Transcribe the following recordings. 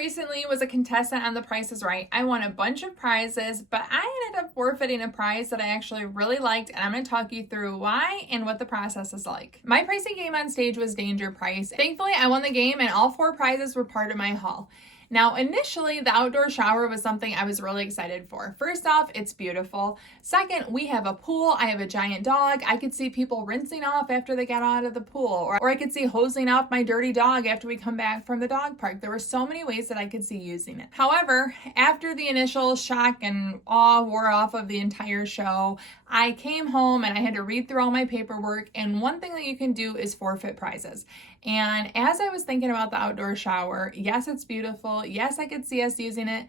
recently was a contestant on The Price is Right. I won a bunch of prizes, but I ended up forfeiting a prize that I actually really liked, and I'm going to talk you through why and what the process is like. My pricing game on stage was Danger Price. Thankfully, I won the game and all 4 prizes were part of my haul. Now, initially, the outdoor shower was something I was really excited for. First off, it's beautiful. Second, we have a pool. I have a giant dog. I could see people rinsing off after they got out of the pool, or I could see hosing off my dirty dog after we come back from the dog park. There were so many ways that I could see using it. However, after the initial shock and awe wore off of the entire show, I came home and I had to read through all my paperwork, and one thing that you can do is forfeit prizes. And as I was thinking about the outdoor shower, yes, it's beautiful. Yes, I could see us using it.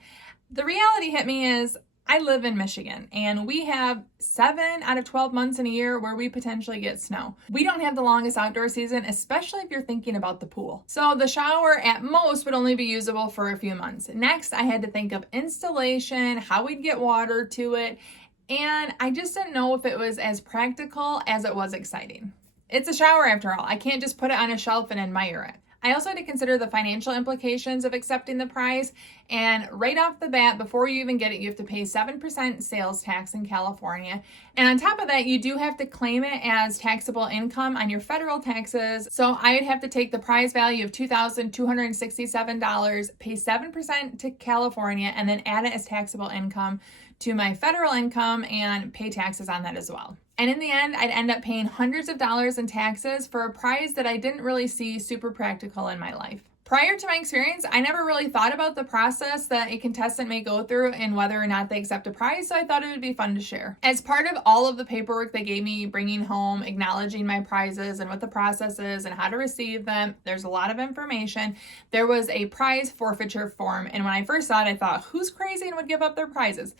The reality hit me is I live in Michigan and we have 7 out of 12 months in a year where we potentially get snow. We don't have the longest outdoor season, especially if you're thinking about the pool. So the shower at most would only be usable for a few months. Next, I had to think of installation, how we'd get water to it, and I just didn't know if it was as practical as it was exciting. It's a shower after all. I can't just put it on a shelf and admire it. I also had to consider the financial implications of accepting the prize, and right off the bat, before you even get it, you have to pay 7% sales tax in California. And on top of that, you do have to claim it as taxable income on your federal taxes. So I'd have to take the prize value of $2,267, pay 7% to California, and then add it as taxable income to my federal income and pay taxes on that as well. And in the end, I'd end up paying hundreds of dollars in taxes for a prize that I didn't really see super practical in my life. Prior to my experience, I never really thought about the process that a contestant may go through and whether or not they accept a prize, so I thought it would be fun to share. As part of all of the paperwork they gave me bringing home, acknowledging my prizes and what the process is and how to receive them, there's a lot of information. There was a prize forfeiture form, and when I first saw it, I thought, who's crazy and would give up their prizes?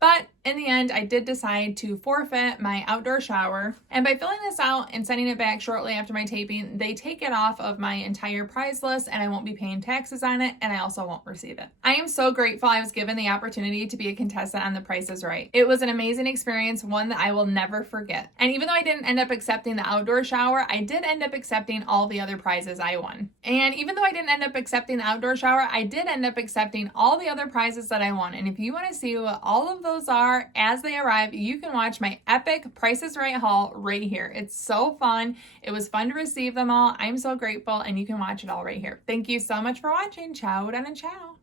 But in the end, I did decide to forfeit my outdoor shower. And by filling this out and sending it back shortly after my taping, they take it off of my entire prize list and I won't be paying taxes on it, and I also won't receive it. I am so grateful I was given the opportunity to be a contestant on The Price is Right. It was an amazing experience, one that I will never forget. And even though I didn't end up accepting the outdoor shower, I did end up accepting all the other prizes I won. And even though I didn't end up accepting the outdoor shower, I did end up accepting all the other prizes that I won. And if you want to see what all of those are as they arrive, you can watch my epic Price is Right haul right here. It's so fun. It was fun to receive them all. I'm so grateful, and you can watch it all right here. Thank you so much for watching. Ciao and ciao.